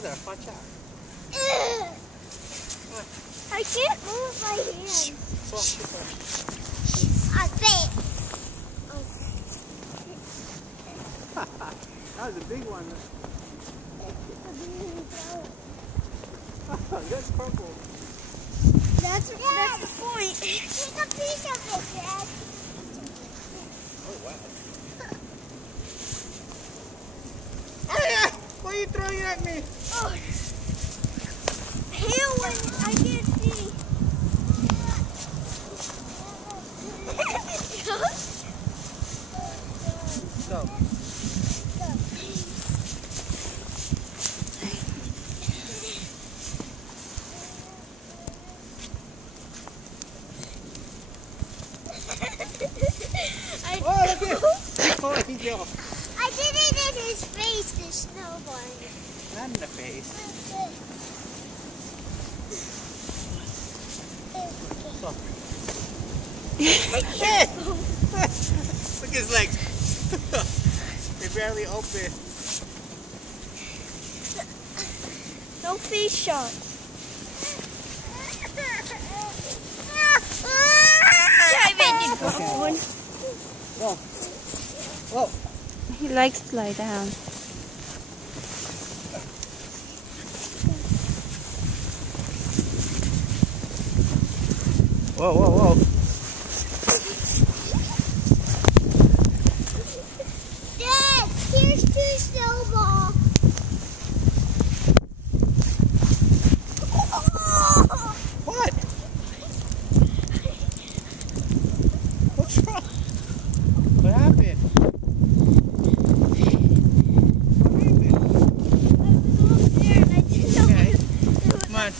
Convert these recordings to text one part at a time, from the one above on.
brother. Watch out. I can't move my hand. I bet. That was a big one. That's purple. That's the point. Take a piece of it, Dad. Oh, wow. What are you throwing at me? Oh. Evelyn, I can't see. Go. Oh, look at I did it in his face, the snowball. Not in the face. Hey! Look at his legs. They're barely open. No face shot. Whoa. Whoa. He likes to lie down. Whoa, whoa, whoa. Dad, here's 2 snowballs. What? What's wrong? What happened? Come on.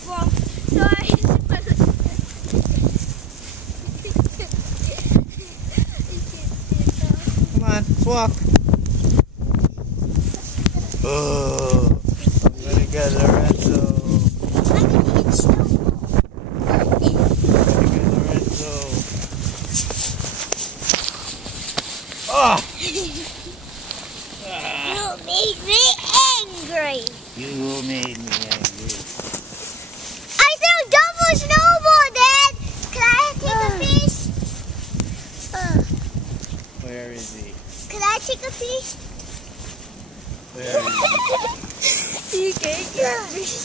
Come on, let's walk. Oh, I'm gonna get Lorenzo. I'm gonna eat snowball. I'm gonna get Lorenzo. Oh! You made me angry. You made me angry. I threw double snowball, Dad. Can I take a piece? Where is he? Can I take a piece? Where is You can't get a piece.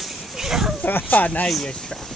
he? Now you're trying.